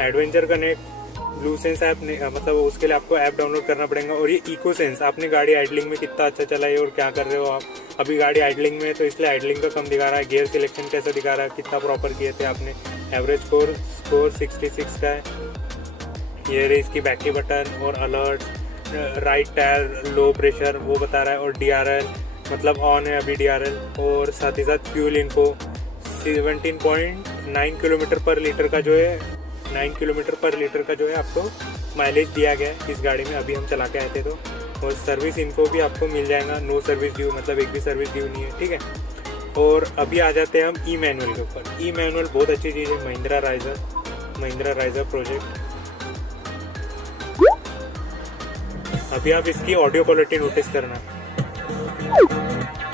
Adventure connect, blue sense app, मतलब उसके लिए आपको ऐप डाउनलोड करना पड़ेगा। और ये इको सेंस, आपने गाड़ी आइडलिंग में कितना अच्छा चलाई और क्या कर रहे हो आप, अभी गाड़ी आइडलिंग में तो इसलिए आइडलिंग का कम दिखा रहा है। गियर सिलेक्शन कैसा दिखा रहा है, कितना प्रॉपर किए थे आपने। एवरेज स्कोर 66 का है। ये रही इसकी बैक की बटन और alert, right tyre low pressure वो बता रहा है। और DRL मतलब ऑन है अभी DRL। और साथ ही साथ फ्यूल इन्फो 17.9 किलोमीटर पर लीटर का जो है 9 किलोमीटर पर लीटर का जो है आपको माइलेज दिया गया है इस गाड़ी में, अभी हम चला के आए थे तो। और सर्विस इन्फो भी आपको मिल जाएगा, नो सर्विस ड्यू, मतलब एक भी सर्विस ड्यू नहीं है, ठीक है। और अभी आ जाते हैं हम ई मैनुअल के ऊपर। ई मैनुअल बहुत अच्छी चीज़ है, महिंद्रा राइजर प्रोजेक्ट। अभी आप इसकी ऑडियो क्वालिटी नोटिस करना।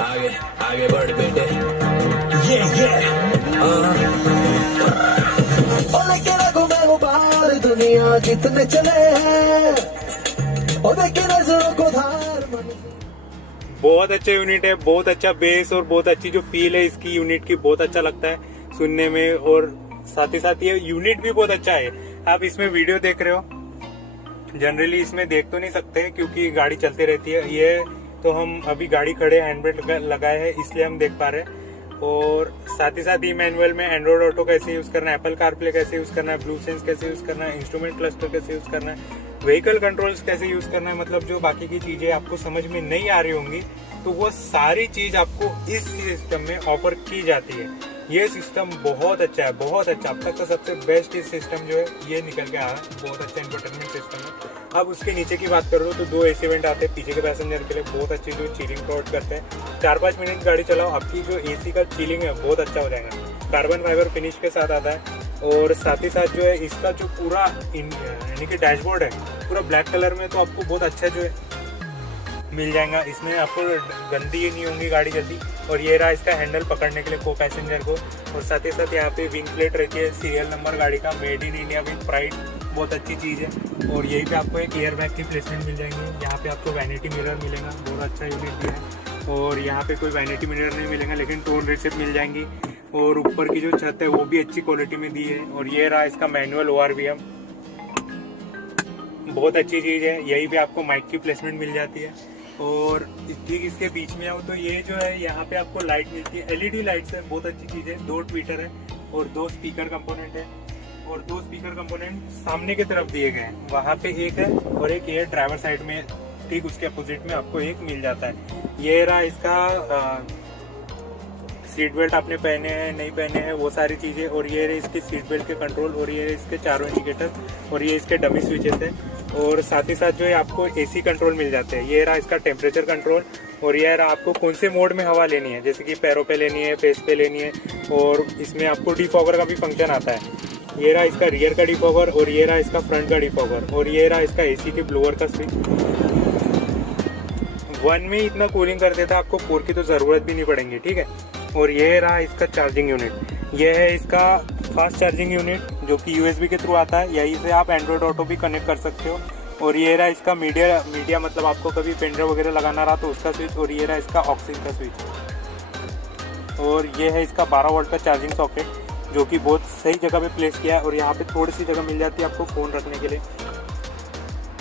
आगे आगे बढ़ बेटे, दुनिया जितने चले हैं, नजरों को धार। बहुत अच्छा यूनिट है, बहुत अच्छा बेस और बहुत अच्छी जो फील है इसकी यूनिट की, बहुत अच्छा लगता है सुनने में। और साथ ही साथ ये यूनिट भी बहुत अच्छा है। आप इसमें वीडियो देख रहे हो, जनरली इसमें देख तो नहीं सकते क्योंकि गाड़ी चलती रहती है। ये तो हम अभी गाड़ी खड़े हैंड ब्रेक लगाए हैं इसलिए हम देख पा रहे हैं। और साथ ही साथ ई मैनुअल में एंड्रॉइड ऑटो कैसे यूज करना है, एप्पल कारप्ले कैसे यूज करना है, ब्लू सेंस कैसे यूज करना है, इंस्ट्रूमेंट क्लस्टर कैसे यूज करना है, व्हीकल कंट्रोल्स कैसे यूज करना है, मतलब जो बाकी की चीजें आपको समझ में नहीं आ रही होंगी तो वो सारी चीज आपको इस सिस्टम में ऑफर की जाती है। ये सिस्टम बहुत अच्छा है, बहुत अच्छा। अब तक का सबसे बेस्ट सिस्टम जो है ये निकल के आया है, बहुत अच्छा इंफोटेनमेंट सिस्टम है। अब उसके नीचे की बात करो तो 2 AC वेंट आते हैं पीछे के पैसेंजर के लिए, बहुत अच्छी जो चिलिंग प्रोवाइड करते हैं। 4-5 मिनट गाड़ी चलाओ, आपकी जो AC का चिलिंग है बहुत अच्छा हो जाएगा। कार्बन फाइबर फिनिश के साथ आता है। और साथ ही साथ जो है इसका जो पूरा यानी कि डैशबोर्ड है पूरा ब्लैक कलर में, तो आपको बहुत अच्छा जो है मिल जाएगा। इसमें आपको गंदी नहीं होंगी गाड़ी जल्दी। और ये रहा इसका हैंडल पकड़ने के लिए को पैसेंजर को। और साथ ही साथ यहाँ पे विंग प्लेट रहती है, सीरियल नंबर गाड़ी का, made in India with pride, बहुत अच्छी चीज़ है। और यहीं पे आपको एक एयर बैग की प्लेसमेंट मिल जाएंगी। यहाँ पे आपको वैनिटी मिरर मिलेगा, बहुत अच्छा यूनिट भी है। और यहाँ पे कोई वैनिटी मिरर नहीं मिलेगा लेकिन टोन रिसिप्ट मिल जाएंगी। और ऊपर की जो छत है वो भी अच्छी क्वालिटी में दी है। और ये रहा इसका मैनुअल ORVM, बहुत अच्छी चीज़ है। यहीं पे आपको माइक की प्लेसमेंट मिल जाती है। और ठीक इसके बीच में आओ तो ये जो है यहाँ पे आपको लाइट मिलती है, LED लाइट्स है, बहुत अच्छी चीज़ है। 2 ट्विटर है और 2 स्पीकर कंपोनेंट है। और 2 स्पीकर कंपोनेंट सामने की तरफ दिए गए हैं, वहाँ पे एक है और एक ये ड्राइवर साइड में ठीक उसके अपोजिट में आपको एक मिल जाता है। ये रहा इसका सीट बेल्ट आपने पहने हैं नहीं पहने हैं वो सारी चीज़ें। और ये रहे इसके सीट बेल्ट के कंट्रोल, और ये रहे इसके चारों इंडिकेटर, और ये इसके डमी स्विचेस हैं। और साथ ही साथ जो है आपको AC कंट्रोल मिल जाते हैं। ये रहा इसका टेम्परेचर कंट्रोल। और ये रहा आपको कौन से मोड में हवा लेनी है, जैसे कि पैरों पे लेनी है, फेस पे लेनी है। और इसमें आपको डिफॉगर का भी फंक्शन आता है। ये रहा इसका रियर का डिफॉगर, और ये रहा इसका फ्रंट का डिफॉगर, और ये रहा इसका AC के ब्लोअर का स्विच। 1 में इतना कूलिंग कर देता, आपको 4 की तो ज़रूरत भी नहीं पड़ेगी, ठीक है। और ये रहा इसका चार्जिंग यूनिट। ये है इसका फास्ट चार्जिंग यूनिट जो कि USB के थ्रू आता है, यहीं से आप एंड्रॉइड ऑटो भी कनेक्ट कर सकते हो। और ये रहा इसका मीडिया मतलब आपको कभी पेनड्राइव वगैरह लगाना रहा तो उसका स्विच। और ये रहा इसका ऑक्सीजन का स्विच। और ये है इसका 12 वोल्ट का चार्जिंग सॉकेट जो कि बहुत सही जगह पे प्लेस किया है। और यहाँ पे थोड़ी सी जगह मिल जाती है आपको फ़ोन रखने के लिए।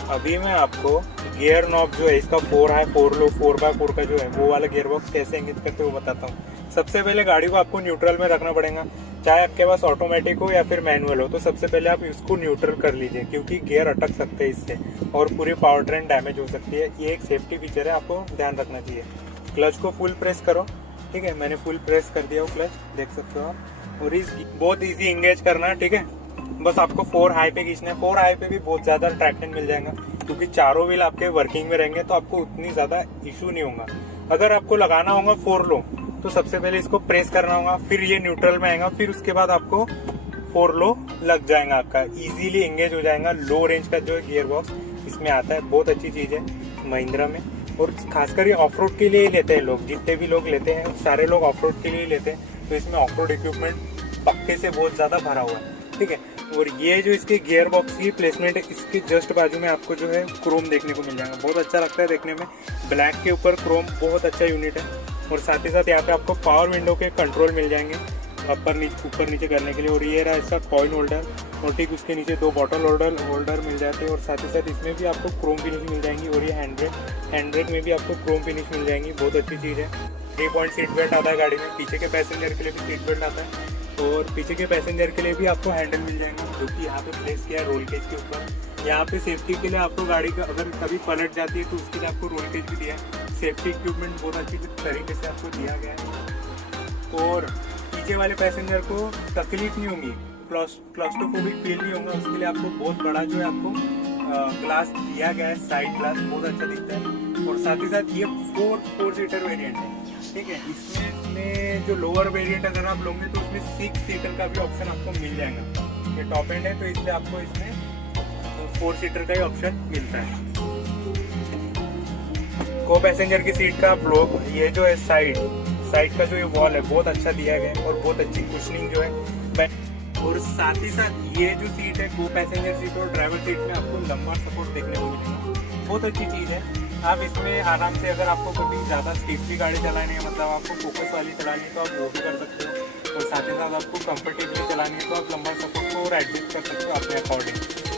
अभी मैं आपको गियर नॉब जो है इसका 4 हाई 4 लो 4x4 का जो है वो वाला गियर बॉक्स कैसे इंगित करते हैं वो बताता हूँ। सबसे पहले गाड़ी को आपको न्यूट्रल में रखना पड़ेगा, चाहे आपके पास ऑटोमेटिक हो या फिर मैनुअल हो। तो सबसे पहले आप इसको न्यूट्रल कर लीजिए क्योंकि गियर अटक सकते हैं इससे और पूरी पावर ट्रेन डैमेज हो सकती है। ये एक सेफ्टी फीचर है, आपको ध्यान रखना चाहिए। क्लच को फुल प्रेस करो, ठीक है, मैंने फुल प्रेस कर दिया वो क्लच, देख सकते हो आप। और इस बहुत ईजी इंगेज करना है, ठीक है। बस आपको 4 हाई पे खींचना है। 4 हाई पे भी बहुत ज्यादा ट्रैक्शन मिल जाएगा क्योंकि चारों व्हील आपके वर्किंग में रहेंगे तो आपको उतनी ज्यादा इशू नहीं होगा। अगर आपको लगाना होगा 4 लो तो सबसे पहले इसको प्रेस करना होगा, फिर ये न्यूट्रल में आएगा, फिर उसके बाद आपको 4 लो लग जाएगा, आपका इजीली एंगेज हो जाएगा। लो रेंज का जो गियर बॉक्स इसमें आता है, बहुत अच्छी चीज है महिंद्रा में। और खासकर ये ऑफ रोड के लिए ही लेते हैं लोग, जितने भी लोग लेते हैं सारे लोग ऑफ रोड के लिए ही लेते हैं। तो इसमें ऑफ रोड इक्विपमेंट पक्के से बहुत ज्यादा भरा हुआ है, ठीक है। और ये जो इसके गियर बॉक्स की प्लेसमेंट है, इसके जस्ट बाजू में आपको जो है क्रोम देखने को मिल जाएगा, बहुत अच्छा लगता है देखने में। ब्लैक के ऊपर क्रोम, बहुत अच्छा यूनिट है। और साथ ही साथ यहाँ पे आपको पावर विंडो के कंट्रोल मिल जाएंगे। ऊपर नीचे करने के लिए। और ये रहा इसका कॉइन होल्डर और ठीक उसके नीचे 2 बॉटल होल्डर मिल जाते हैं। और साथ ही साथ इसमें भी आपको क्रोम फिनिश मिल जाएंगी। और ये हैंड ब्रेक में भी आपको क्रोम फिनिश मिल जाएंगी, बहुत अच्छी चीज़ है। 3 पॉइंट सीट बेल्ट आता है गाड़ी में, पीछे के पैसेंजर के लिए भी सीट बेल्ट आता है। और पीछे के पैसेंजर के लिए भी आपको हैंडल मिल जाएगा, जो कि यहाँ पे प्लेस किया है रोल केज के ऊपर। यहाँ पे सेफ्टी के लिए आपको गाड़ी का अगर कभी पलट जाती है तो उसके लिए आपको रोल केज भी दिया है। सेफ्टी इक्विपमेंट बहुत अच्छी तरीके से आपको दिया गया है। और पीछे वाले पैसेंजर को तकलीफ नहीं होगी, क्लॉस्ट्रोफोबिक फील नहीं होगा, उसके लिए आपको बहुत बड़ा जो है आपको ग्लास दिया गया है, साइड ग्लास बहुत अच्छा दिखता है। और साथ ही साथ ये 4 सीटर वेरिएंट है, ठीक है। इसमें जो लोअर वेरिएंट अगर आप लोगे तो उसमें 6 सीटर का भी ऑप्शन आपको मिल जाएगा। ये टॉप एंड है तो इसलिए आपको इसमें 4 सीटर का ही ऑप्शन मिलता है। को पैसेंजर की सीट का ब्लॉक, ये जो है साइड का जो ये वॉल है बहुत अच्छा दिया गया है और बहुत अच्छी कुशनिंग जो है। और साथ ही साथ ये जो सीट है को पैसेंजर सीट और ड्राइवर सीट में आपको लंबा सपोर्ट देखने को मिलेगा, बहुत अच्छी चीज़ है। आप इसमें आराम से अगर आपको कभी ज़्यादा स्पीडली गाड़ी चलानी है, मतलब आपको फोकस वाली चलानी है तो आप वो भी कर सकते हो। और साथ ही साथ आपको कंफर्टेबली चलानी है तो आप लंबा सपोर्ट को और एडजस्ट कर सकते हो अपने अकॉर्डिंग।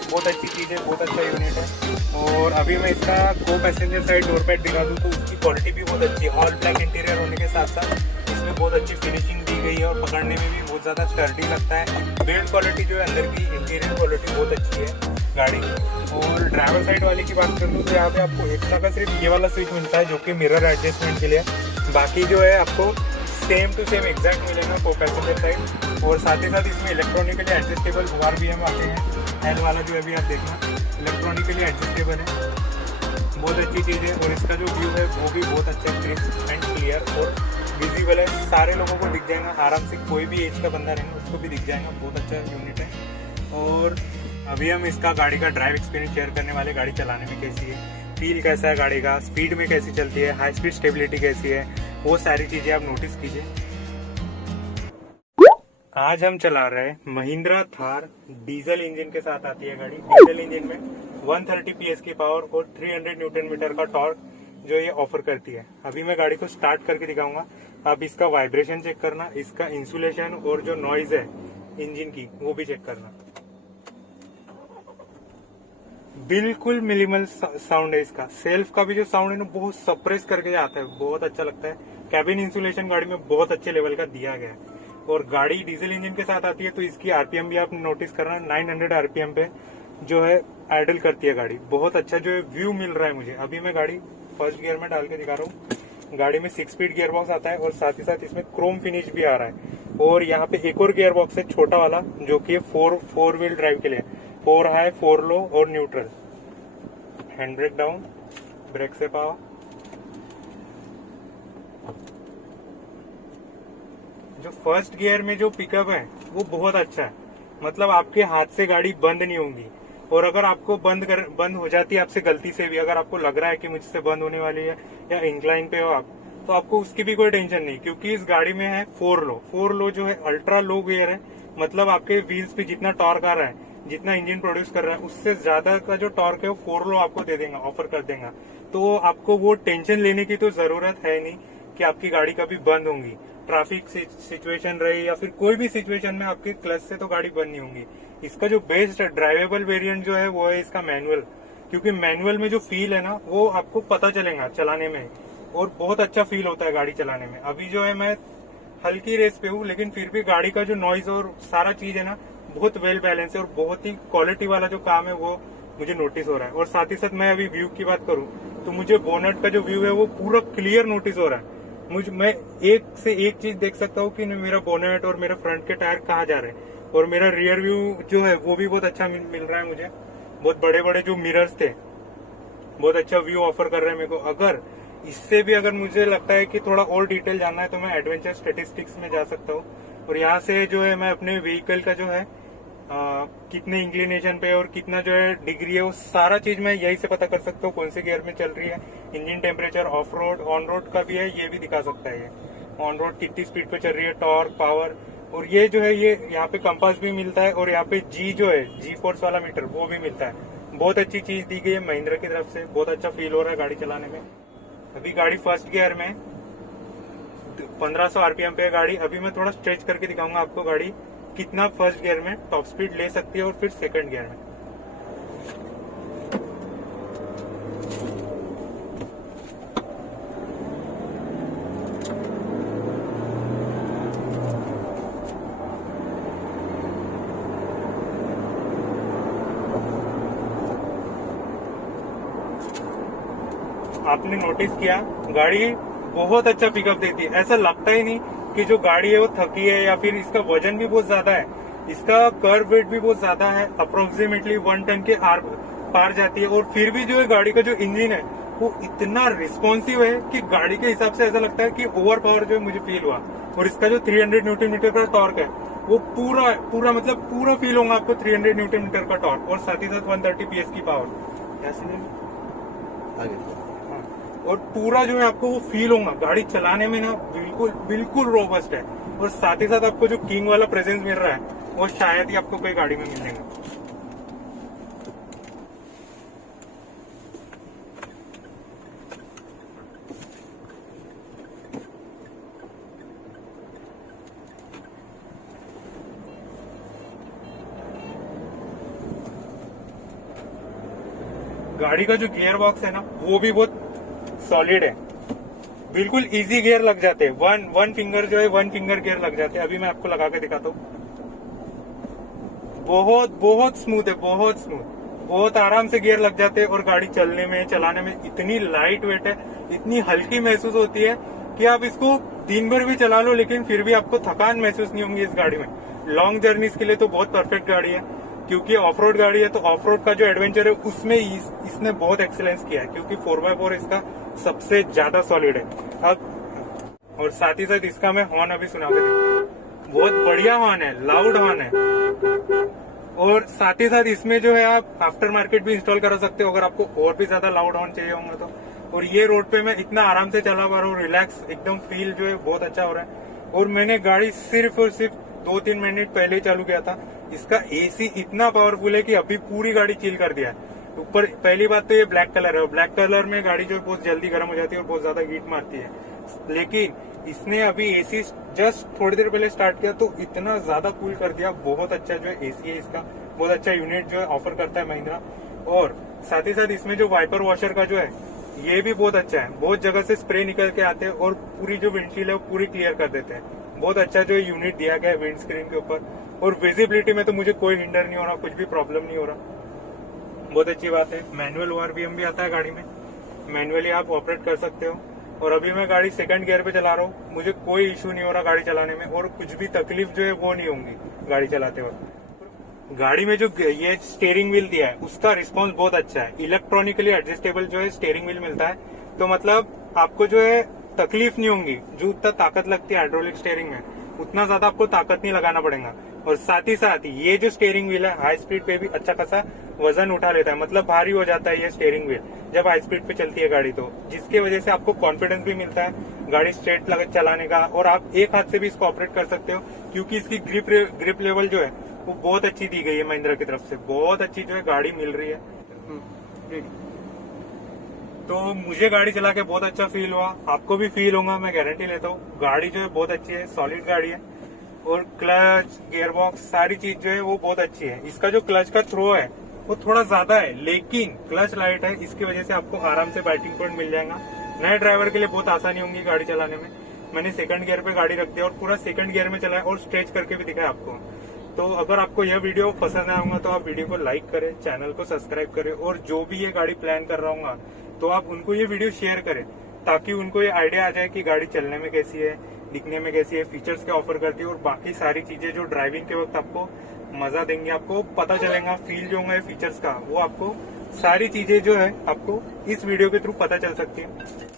बहुत अच्छी चीज़ है, बहुत अच्छा यूनिट है। और अभी मैं इसका को पैसेंजर साइड डोर पैड दिखा दूँ तो उसकी क्वालिटी भी बहुत अच्छी है। ऑल ब्लैक इंटीरियर होने के साथ साथ इसमें बहुत अच्छी फिनिशिंग दी गई है और पकड़ने में भी बहुत ज़्यादा स्टर्डी लगता है। बिल्ड क्वालिटी जो है अंदर की इंटीरियर क्वालिटी बहुत अच्छी है गाड़ी की। और ड्राइवर साइड वाले की बात कर लूँ तो यहाँ पे आपको एक्स्ट्रा का सिर्फ ये वाला स्विच मिलता है जो कि मिरर एडजस्टमेंट के लिए। बाकी जो है आपको सेम टू सेम एग्जैक्ट मिलेगा को पैसेंजर साइड। और साथ ही साथ इसमें इलेक्ट्रॉनिकली एडजस्टेबल हुआर भी हम आते हैं। एल वाला जो अभी आप देखना इलेक्ट्रॉनिकली एडजस्टेबल है, बहुत अच्छी चीज़ है। और इसका जो व्यू है वो भी बहुत अच्छा है, क्रिस्प एंड क्लियर और विजिबल है, सारे लोगों को दिख जाएगा आराम से। कोई भी एज का बंदा रहेगा उसको भी दिख जाएगा, बहुत अच्छा यूनिट है। और अभी हम इसका गाड़ी का ड्राइव एक्सपीरियंस शेयर करने वाले, गाड़ी चलाने में कैसी है, फील कैसा है गाड़ी का, स्पीड में कैसी चलती है, हाई स्पीड स्टेबिलिटी कैसी है, वो सारी चीज़ें आप नोटिस कीजिए। आज हम चला रहे हैं महिंद्रा थार, डीजल इंजन के साथ आती है गाड़ी। डीजल इंजन में 130 PS की पावर और 300 न्यूटन मीटर का टॉर्क जो ये ऑफर करती है। अभी मैं गाड़ी को स्टार्ट करके दिखाऊंगा, आप इसका वाइब्रेशन चेक करना, इसका इंसुलेशन और जो नॉइज है इंजन की वो भी चेक करना। बिल्कुल मिनिमल साउंड है इसका। सेल्फ का भी जो साउंड है ना बहुत सप्रेस करके आता है, बहुत अच्छा लगता है। कैबिन इंसुलेशन गाड़ी में बहुत अच्छे लेवल का दिया गया है। और गाड़ी डीजल इंजन के साथ आती है तो इसकी आरपीएम भी आप नोटिस करना, 900 आरपीएम पे जो है आइडल करती है गाड़ी। बहुत अच्छा जो है व्यू मिल रहा है मुझे। अभी मैं गाड़ी फर्स्ट गियर में डाल के दिखा रहा हूँ। गाड़ी में 6 स्पीड गियर बॉक्स आता है और साथ ही साथ इसमें क्रोम फिनिश भी आ रहा है। और यहाँ पे एक और गियर बॉक्स है छोटा वाला जो कि 4 व्हील ड्राइव के लिए, 4 हाई 4 लो और neutral. Hand brake down, brake से पावर। जो फर्स्ट गियर में जो पिकअप है वो बहुत अच्छा है, मतलब आपके हाथ से गाड़ी बंद नहीं होगी। और अगर आपको बंद हो जाती है आपसे गलती से भी, अगर आपको लग रहा है कि मुझसे बंद होने वाली है या इंक्लाइन पे हो आप, तो आपको उसकी भी कोई टेंशन नहीं, क्योंकि इस गाड़ी में है 4 लो जो है अल्ट्रा लो गियर है। मतलब आपके व्हील्स पे जितना टॉर्क आ रहा है, जितना इंजन प्रोड्यूस कर रहा है, उससे ज्यादा का जो टॉर्क है वो 4 लो आपको दे देगा, ऑफर कर देगा। तो आपको वो टेंशन लेने की तो जरूरत है नहीं कि आपकी गाड़ी कभी बंद होगी। ट्रैफिक सिचुएशन रहे या फिर कोई भी सिचुएशन में आपकी क्लच से तो गाड़ी बंद नहीं होगी। इसका जो बेस्ट ड्राइवेबल वेरिएंट जो है वो है इसका मैनुअल, क्योंकि मैनुअल में जो फील है ना वो आपको पता चलेगा चलाने में, और बहुत अच्छा फील होता है गाड़ी चलाने में। अभी जो है मैं हल्की रेस पे हूँ, लेकिन फिर भी गाड़ी का जो नॉइज और सारा चीज है ना बहुत वेल बैलेंस है और बहुत ही क्वालिटी वाला जो काम है वो मुझे नोटिस हो रहा है। और साथ ही साथ मैं अभी व्यू की बात करूँ तो मुझे बोनट का जो व्यू है वो पूरा क्लियर नोटिस हो रहा है। मैं एक से एक चीज देख सकता हूँ कि मेरा बोनेट और मेरा फ्रंट के टायर कहाँ जा रहे हैं। और मेरा रियर व्यू जो है वो भी बहुत अच्छा मिल रहा है मुझे। बहुत बड़े बड़े जो मिरर्स थे बहुत अच्छा व्यू ऑफर कर रहे हैं मेरे को। अगर इससे भी अगर मुझे लगता है कि थोड़ा और डिटेल जानना है तो मैं एडवेंचर स्टेटिस्टिक्स में जा सकता हूँ। और यहाँ से जो है मैं अपने व्हीकल का जो है कितने इंक्लिनेशन पे और कितना जो है डिग्री है वो सारा चीज मैं यही से पता कर सकता हूँ, कौन से गियर में चल रही है। Engine temperature, of road, on road का भी है, ये भी दिखा सकता है। ये ऑन रोड कितनी स्पीड पे चल रही है, टॉर्क, पावर। और ये जो है ये यहाँ पे कंपास भी मिलता है और यहाँ पे जी जो है जी फोर्स वाला मीटर वो भी मिलता है। बहुत अच्छी चीज दी गई है महिंद्रा की तरफ से, बहुत अच्छा फील हो रहा है गाड़ी चलाने में। अभी गाड़ी फर्स्ट गियर में 1500 आरपीएम पे है गाड़ी। अभी मैं थोड़ा स्ट्रेच करके दिखाऊंगा आपको गाड़ी कितना फर्स्ट गियर में टॉप स्पीड ले सकती है और फिर सेकंड गियर में। आपने नोटिस किया गाड़ी बहुत अच्छा पिकअप देती है। ऐसा लगता ही नहीं कि जो गाड़ी है वो थकी है, या फिर इसका वजन भी बहुत ज्यादा है, इसका कर्व वेट भी बहुत ज्यादा है, अप्रोक्सीमेटली 1 टन के पार जाती है। और फिर भी जो है गाड़ी का जो इंजन है वो इतना रिस्पॉन्सिव है कि गाड़ी के हिसाब से ऐसा लगता है कि ओवर पावर जो है मुझे फील हुआ। और इसका जो 300 न्यूटन मीटर का टॉर्क है वो पूरा फील होगा आपको 300 न्यूटन मीटर का टॉर्क, और साथ ही साथ 130 PS की पावर। और पूरा जो है आपको वो फील होगा गाड़ी चलाने में ना, बिल्कुल रोबस्ट है। और साथ ही साथ आपको जो किंग वाला प्रेजेंस मिल रहा है वो शायद ही आपको कोई गाड़ी में मिलेगा। गाड़ी का जो गियर बॉक्स है ना वो भी बहुत सॉलिड है, बिल्कुल इजी गियर लग जाते हैं। वन फिंगर जो है 1 फिंगर गियर लग जाते हैं। अभी मैं आपको लगा के दिखाता हूँ। बहुत स्मूथ है, बहुत स्मूथ, बहुत आराम से गियर लग जाते हैं। और गाड़ी चलाने में इतनी लाइट वेट है, इतनी हल्की महसूस होती है कि आप इसको दिन भर भी चला लो लेकिन फिर भी आपको थकान महसूस नहीं होगी इस गाड़ी में। लॉन्ग जर्नीज के लिए तो बहुत परफेक्ट गाड़ी है, क्योंकि ऑफ रोड गाड़ी है। तो ऑफ रोड का जो एडवेंचर है उसमें इसने बहुत एक्सीलेंस किया है, क्योंकि 4x4 इसका सबसे ज्यादा सॉलिड है। अब और साथ ही साथ इसका मैं हॉर्न अभी सुना के देखूं, बहुत बढ़िया हॉर्न है, लाउड हॉर्न है। और साथ ही साथ इसमें जो है आप आफ्टर मार्केट भी इंस्टॉल करा सकते हो अगर आपको और भी ज्यादा लाउड हॉर्न चाहिए होगा तो। और ये रोड पे मैं इतना आराम से चला पा रहा हूँ, रिलैक्स एकदम फील जो है बहुत अच्छा हो रहा है। और मैंने गाड़ी सिर्फ और सिर्फ 2-3 मिनट पहले ही चालू किया था। इसका एसी इतना पावरफुल है कि अभी पूरी गाड़ी चिल कर दिया है। ऊपर पहली बात तो ये ब्लैक कलर है, ब्लैक कलर में गाड़ी जो है बहुत जल्दी गर्म हो जाती है और बहुत ज्यादा हीट मारती है। लेकिन इसने अभी एसी जस्ट थोड़ी देर पहले स्टार्ट किया तो इतना ज्यादा कूल कर दिया। बहुत अच्छा जो है एसी है इसका, बहुत अच्छा यूनिट जो है ऑफर करता है महिंद्रा। और साथ ही साथ इसमें जो वाइपर वॉशर का जो है ये भी बहुत अच्छा है। बहुत जगह से स्प्रे निकल के आते हैं और पूरी जो विंडशील्ड है वो पूरी क्लियर कर देते हैं। बहुत अच्छा जो यूनिट दिया गया है विंड स्क्रीन के ऊपर। और विजिबिलिटी में तो मुझे कोई हिंडर नहीं हो रहा, कुछ भी प्रॉब्लम नहीं हो रहा, बहुत अच्छी बात है। मैनुअल ओआरवीएम भी आता है गाड़ी में, मैनुअली आप ऑपरेट कर सकते हो। और अभी मैं गाड़ी सेकंड गियर पे चला रहा हूँ, मुझे कोई इश्यू नहीं हो रहा गाड़ी चलाने में, और कुछ भी तकलीफ जो है वो नहीं होंगी गाड़ी चलाते वक्त। गाड़ी में जो ये स्टीयरिंग व्हील दिया है उसका रिस्पॉन्स बहुत अच्छा है। इलेक्ट्रॉनिकली एडजस्टेबल जो है स्टीयरिंग व्हील मिलता है, तो मतलब आपको जो है तकलीफ नहीं होंगी। जो उतना ताकत लगती है हाइड्रोलिक स्टीयरिंग में उतना ज्यादा आपको ताकत नहीं लगाना पड़ेगा। और साथ ही साथ ये जो स्टीयरिंग व्हील है हाई स्पीड पे भी अच्छा खासा वजन उठा लेता है, मतलब भारी हो जाता है ये स्टीयरिंग व्हील जब हाई स्पीड पे चलती है गाड़ी, तो जिसकी वजह से आपको कॉन्फिडेंस भी मिलता है गाड़ी स्ट्रेट चलाने का। और आप एक हाथ से भी इसको ऑपरेट कर सकते हो, क्योंकि इसकी ग्रिप लेवल जो है वो बहुत अच्छी दी गई है महिंद्रा की तरफ से, बहुत अच्छी जो है गाड़ी मिल रही है। तो मुझे गाड़ी चला के बहुत अच्छा फील हुआ, आपको भी फील होगा, मैं गारंटी लेता हूँ। गाड़ी जो है बहुत अच्छी है, सॉलिड गाड़ी है। और क्लच, गियरबॉक्स, सारी चीज जो है वो बहुत अच्छी है। इसका जो क्लच का थ्रो है वो थोड़ा ज्यादा है, लेकिन क्लच लाइट है, इसकी वजह से आपको आराम से बाइटिंग पॉइंट मिल जाएगा। नए ड्राइवर के लिए बहुत आसानी होगी गाड़ी चलाने में। मैंने सेकंड गियर पे गाड़ी रख दिया और पूरा सेकंड गियर में चलाया और स्ट्रेच करके भी दिखाया आपको। तो अगर आपको यह वीडियो पसंद आया होगा तो आप वीडियो को लाइक करें, चैनल को सब्सक्राइब करें, और जो भी ये गाड़ी प्लान कर रहा हूँ तो आप उनको ये वीडियो शेयर करें, ताकि उनको ये आइडिया आ जाए कि गाड़ी चलने में कैसी है, दिखने में कैसी है, फीचर्स क्या ऑफर करती है, और बाकी सारी चीजें जो ड्राइविंग के वक्त आपको मजा देंगे, आपको पता चलेगा, फील जो होगा फीचर्स का, वो आपको सारी चीजें जो है आपको इस वीडियो के थ्रू पता चल सकती है।